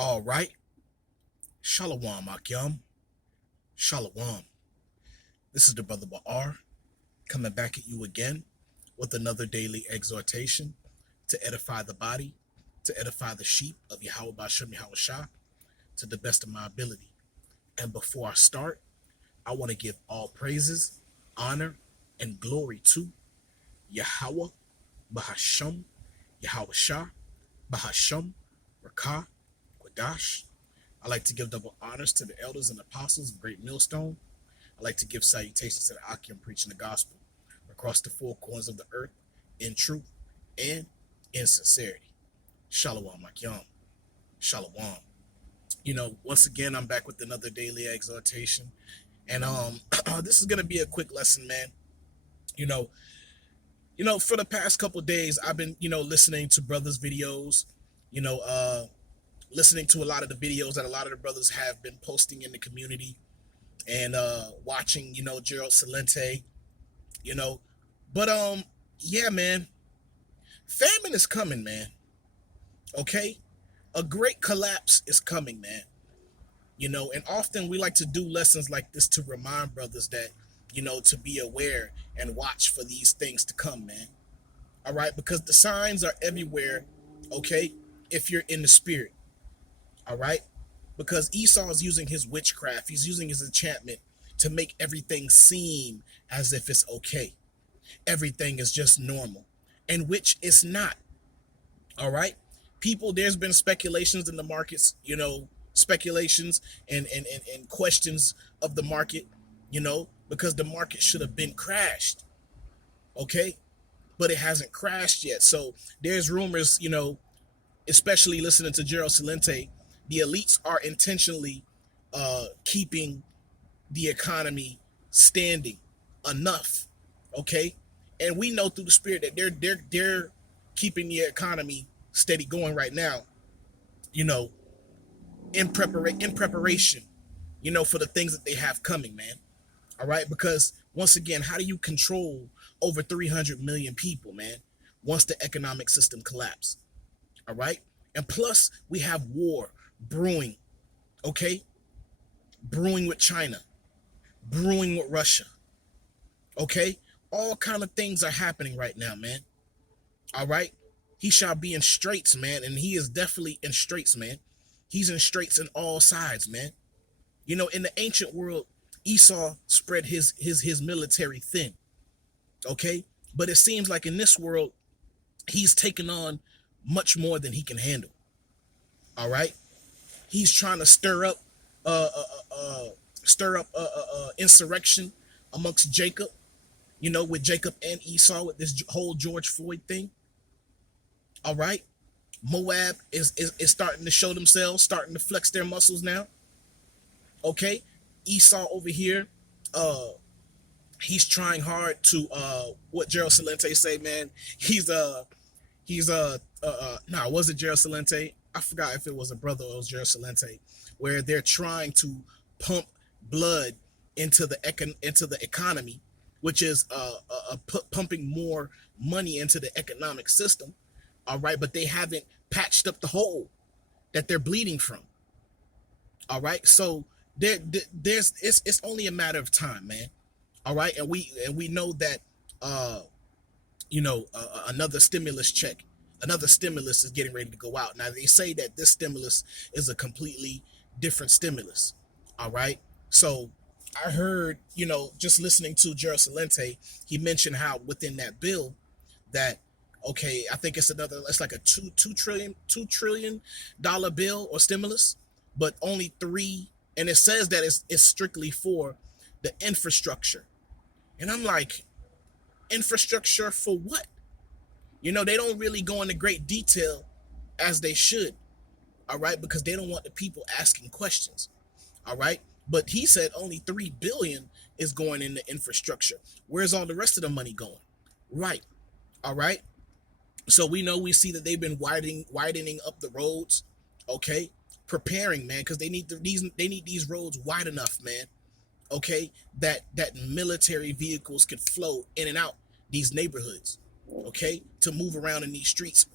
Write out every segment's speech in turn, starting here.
All right. Shalom, Akyam. Shalom. This is the Brother Ba'ar coming back at you again with another daily exhortation to edify the body, to edify the sheep of Yahweh Ba'ashem Yahweh Shah to the best of my ability. And before I start, I want to give all praises, honor, and glory to Yahweh Ba'ashem Yahweh Shah Ba'ashem Rakah Quadash. I like to give double honors to the elders and apostles of Great Millstone. I like to give salutations to the Akim preaching the gospel across the four corners of the earth in truth and in sincerity. Shalom, Akim. Shalom. Once again, I'm back with another daily exhortation. And this is going to be a quick lesson, man. For the past couple of days, I've been, listening to brothers' videos, listening to a lot of the videos that a lot of the brothers have been posting in the community and watching, Gerald Salente, But yeah, man, famine is coming, man. Okay? A great collapse is coming, man. And often we like to do lessons like this to remind brothers that, to be aware and watch for these things to come, man. All right? Because the signs are everywhere, okay, if you're in the spirit. All right? Because Esau is using his witchcraft. He's using his enchantment to make everything seem as if it's okay. Everything is just normal, and which it's not. All right? People, there's been speculations in the markets, speculations and questions of the market, because the market should have been crashed. Okay? But it hasn't crashed yet. So there's rumors, especially listening to Gerald Salente, the elites are intentionally keeping the economy standing enough, okay? And we know through the spirit that they're keeping the economy steady going right now, in preparation, for the things that they have coming, man. All right, because once again, how do you control over 300 million people, man, once the economic system collapses? All right, and plus we have war brewing, okay? Brewing with China, brewing with Russia, okay? All kind of things are happening right now, man. All right? He shall be in straits, man, and he is definitely in straits, man. He's in straits in all sides, man. In the ancient world, Esau spread his military thin, okay? But it seems like in this world, he's taken on much more than he can handle. All right? He's trying to stir up insurrection amongst Jacob, with Jacob and Esau with this whole George Floyd thing. All right. Moab is starting to show themselves, starting to flex their muscles now. Okay. Esau over here, he's trying hard to what Gerald Salente say, man. Was it Gerald Salente? I forgot if it was a brother or it was Gerald Salente, where they're trying to pump blood into the economy, which is pumping more money into the economic system. All right, but they haven't patched up the hole that they're bleeding from. All right, so it's only a matter of time, man. All right, and we know that another stimulus check. Another stimulus is getting ready to go out. Now, they say that this stimulus is a completely different stimulus. All right. So I heard, just listening to Gerald Salente, he mentioned how within that bill that, okay, I think it's like a $2 trillion bill or stimulus, but only three. And it says that it's strictly for the infrastructure. And I'm like, infrastructure for what? They don't really go into great detail as they should, all right, because they don't want the people asking questions, all right? But he said only $3 billion is going into infrastructure. Where's all the rest of the money going? Right, all right? So we see that they've been widening up the roads, okay? Preparing, man, because they need these roads wide enough, man, okay, that military vehicles can flow in and out these neighborhoods. Okay, to move around in these streets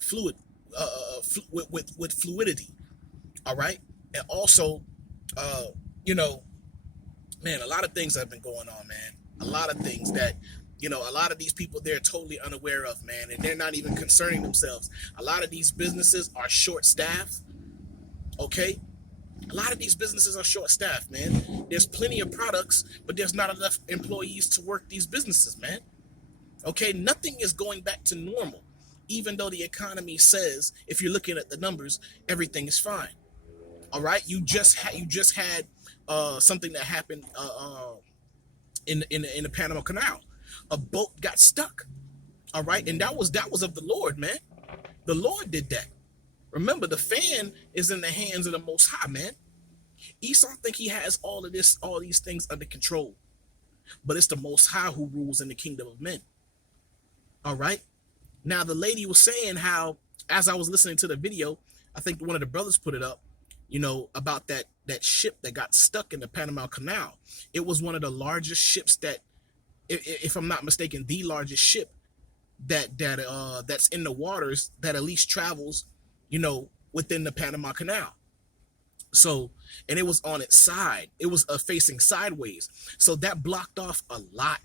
with fluidity. All right. And also, uh, you know, man, a lot of things have been going on, man. A lot of things that, a lot of these people they're totally unaware of, man, and they're not even concerning themselves. A lot of these businesses are short staffed. Okay. A lot of these businesses are short staffed, man. There's plenty of products, but there's not enough employees to work these businesses, man. Okay. Nothing is going back to normal, even though the economy says, if you're looking at the numbers, everything is fine. All right. You just had something that happened in the Panama Canal. A boat got stuck. All right, and that was of the Lord, man. The Lord did that. Remember, the fan is in the hands of the Most High, man. Esau think he has all these things under control, but it's the Most High who rules in the kingdom of men. All right. Now, the lady was saying how, as I was listening to the video, I think one of the brothers put it up, about that ship that got stuck in the Panama Canal. It was one of the largest ships that, if I'm not mistaken, the largest ship that's in the waters that at least travels, within the Panama Canal. So, and it was on its side. It was facing sideways. So that blocked off a lot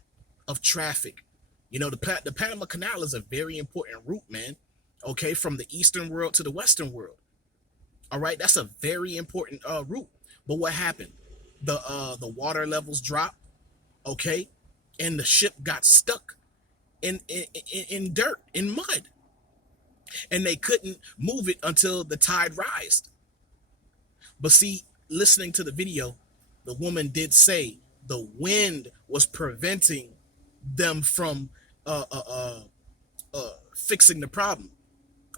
of traffic. The Panama Canal is a very important route, man. Okay, from the eastern world to the western world. All right, that's a very important route. But what happened? The water levels dropped. Okay, and the ship got stuck in dirt, in mud, and they couldn't move it until the tide rised. But see, listening to the video, the woman did say the wind was preventing them from fixing the problem.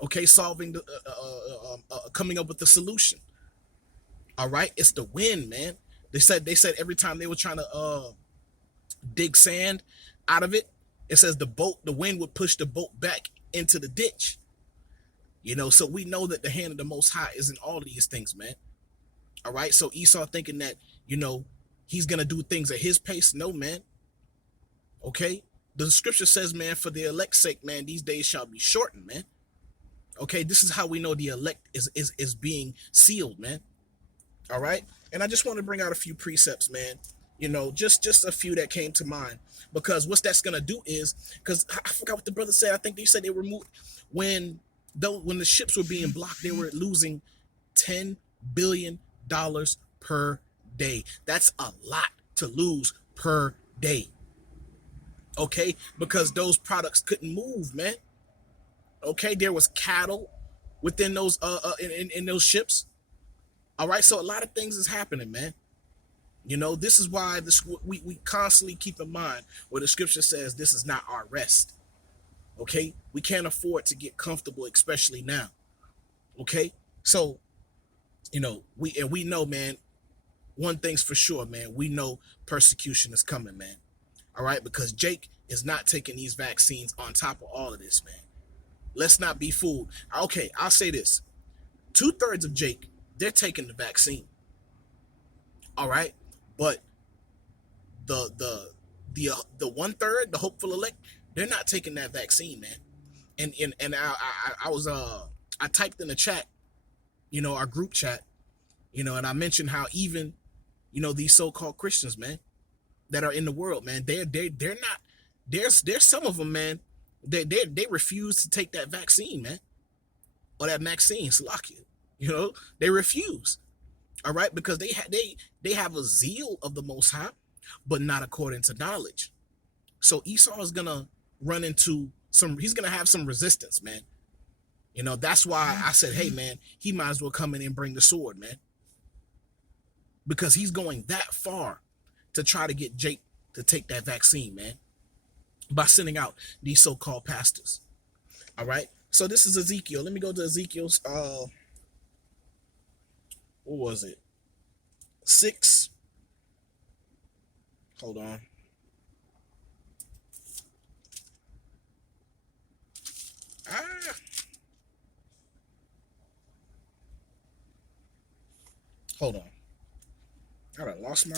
Okay, solving the coming up with the solution. All right, it's the wind, man. They said every time they were trying to dig sand out of it, it says the wind would push the boat back into the ditch. So we know that the hand of the Most High is in all of these things, man. All right, so Esau thinking that he's gonna do things at his pace. No, man. Okay, the scripture says, man, for the elect's sake, man, these days shall be shortened, man. Okay, this is how we know the elect is being sealed, man. All right, and I just want to bring out a few precepts, man. Just a few that came to mind, because what that's gonna do is, because I forgot what the brother said. I think they said they were moved when the ships were being blocked, they were losing $10 billion per day. That's a lot to lose per day. Okay, because those products couldn't move, man. Okay, there was cattle within those in those ships. All right, so a lot of things is happening, man. This is why we constantly keep in mind where the scripture says this is not our rest. Okay, we can't afford to get comfortable, especially now. Okay, so we know, man. One thing's for sure, man. We know persecution is coming, man. All right, because Jake is not taking these vaccines on top of all of this, man. Let's not be fooled. Okay, I'll say this: 2/3 of Jake, they're taking the vaccine. All right, but the 1/3, the hopeful elect, they're not taking that vaccine, man. And I typed in the chat, our group chat, and I mentioned how even these so-called Christians, man, that are in the world, man, they're not. There's some of them, man. They refuse to take that vaccine, man, or that vaccine, Salakia. They refuse. All right, because they have a zeal of the Most High, but not according to knowledge. So Esau is gonna run into he's gonna have some resistance, man. That's why I said, hey, man, he might as well come in and bring the sword, man, because he's going that far to try to get Jake to take that vaccine, man, by sending out these so-called pastors. All right, so this is Ezekiel. Let me go to Ezekiel's what was it? 6. Hold on. Hold on. I done lost my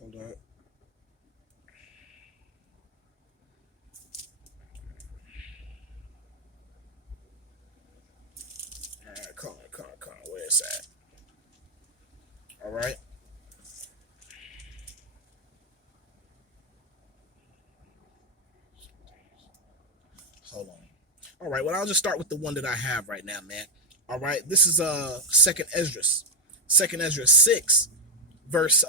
hold on. Hold on. All right, well, I'll just start with the one that I have right now, man. All right, this is Second Ezra 6, verse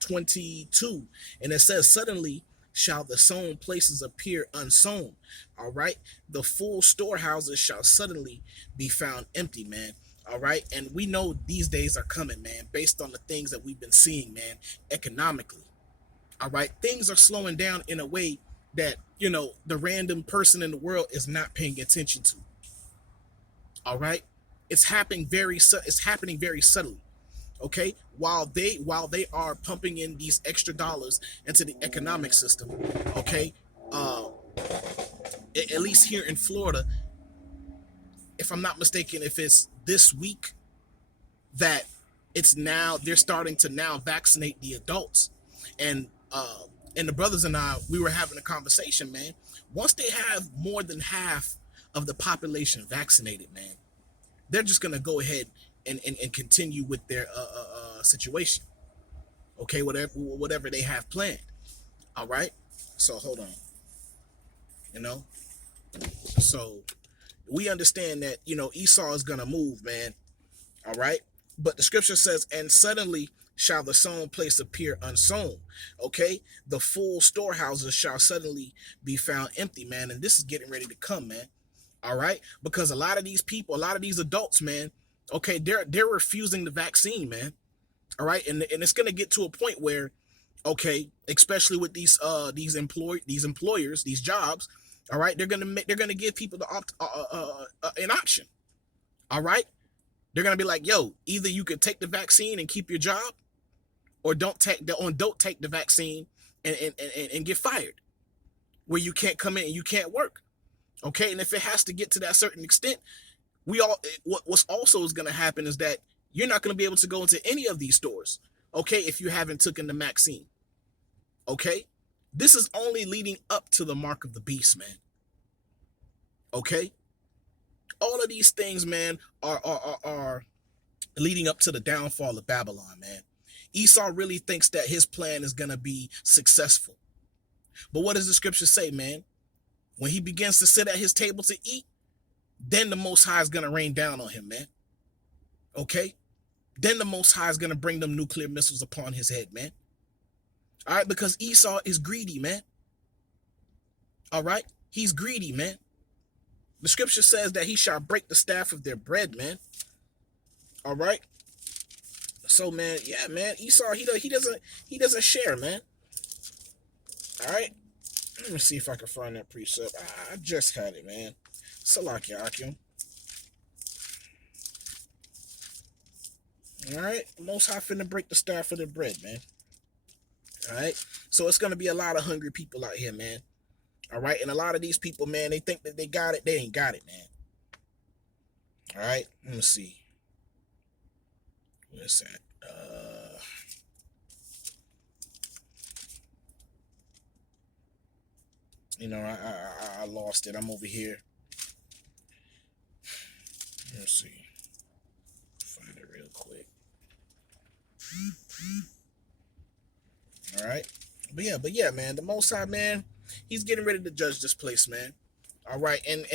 22, and it says, "Suddenly shall the sown places appear unsown." All right, the full storehouses shall suddenly be found empty, man. All right, and we know these days are coming, man, based on the things that we've been seeing, man, economically. All right, things are slowing down in a way that the random person in the world is not paying attention to. All right, it's happening very subtly. Okay, while they are pumping in these extra dollars into the economic system. Okay, uh at least here in Florida, if I'm not mistaken, if it's this week that it's now they're starting to now vaccinate the adults. And uh and the brothers and we were having a conversation, man. Once they have more than half of the population vaccinated, man, they're just gonna go ahead and continue with their situation. Okay, whatever they have planned. All right. So hold on. You know. So we understand that Esau is gonna move, man. All right. But the scripture says, "And suddenly shall the sown place appear unsown." Okay, the full storehouses shall suddenly be found empty, man. And this is getting ready to come, man. All right, because a lot of these people, a lot of these adults, man. Okay, they're refusing the vaccine, man. All right, and it's gonna get to a point where, okay, especially with these employers, these jobs. All right, they're gonna give people an option. All right, they're gonna be like, yo, either you could take the vaccine and keep your job, or don't take the vaccine and get fired, where you can't come in and you can't work. Okay, and if it has to get to that certain extent, what's also is going to happen is that you're not going to be able to go into any of these stores. Okay, if you haven't taken the vaccine. Okay, this is only leading up to the mark of the beast, man. Okay, all of these things, man, are leading up to the downfall of Babylon, man. Esau really thinks that his plan is going to be successful. But what does the scripture say, man? When he begins to sit at his table to eat, then the Most High is going to rain down on him, man. Okay? Then the Most High is going to bring them nuclear missiles upon his head, man. All right? Because Esau is greedy, man. All right? He's greedy, man. The scripture says that he shall break the staff of their bread, man. All right? So, man, yeah, man, Esau, he doesn't share, man. All right? Let me see if I can find that precept. I just had it, man. Salakia Akim. All right, Most High finna break the staff of the bread, man. All right, so it's gonna be a lot of hungry people out here, man. All right, and a lot of these people, man, they think that they got it. They ain't got it, man. All right, let me see. Where's that? I lost it. I'm over here. Let's see. Find it real quick. All right. But yeah, man. The Most High, man, he's getting ready to judge this place, man. All right, and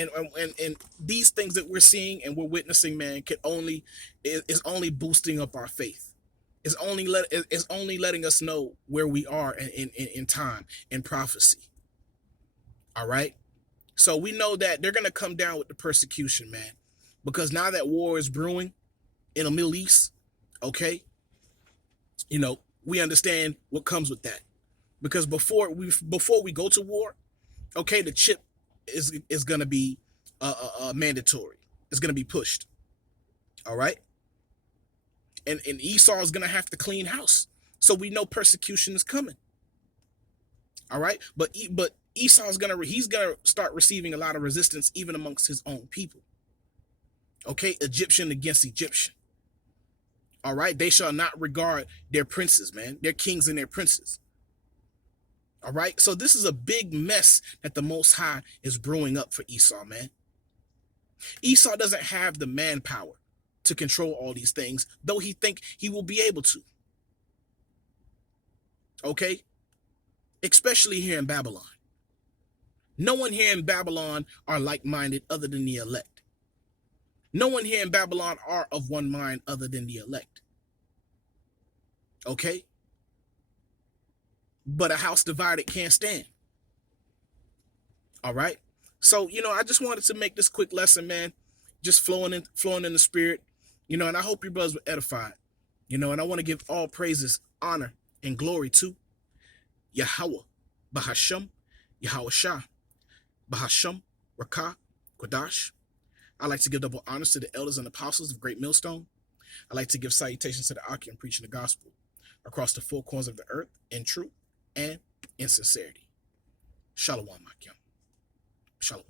these things that we're seeing and we're witnessing, man, is only boosting up our faith. It's only letting us know where we are in time, in prophecy. All right. So we know that they're gonna come down with the persecution, man, because now that war is brewing in the Middle East, okay, we understand what comes with that. Because before we go to war, okay, the chip is gonna be mandatory. It's gonna be pushed. All right. And Esau is gonna have to clean house. So we know persecution is coming. All right. But Esau's he's gonna start receiving a lot of resistance even amongst his own people. Okay, Egyptian against Egyptian. All right, they shall not regard their princes, man, their kings and their princes. All right, so this is a big mess that the Most High is brewing up for Esau, man. Esau doesn't have the manpower to control all these things, though he think he will be able to. Okay, especially here in Babylon. No one here in Babylon are like-minded other than the elect. No one here in Babylon are of one mind other than the elect. Okay? But a house divided can't stand. All right? So, I just wanted to make this quick lesson, man. Just flowing in the spirit. And I hope your brothers were edified. And I want to give all praises, honor, and glory to Yahweh, Bahasham, Yahweh Shah, Bahasham, Rakah, Kodash. I like to give double honors to the elders and apostles of Great Millstone. I like to give salutations to the Akim preaching the gospel across the four corners of the earth in truth and in sincerity. Shalom, Akim. Shalom.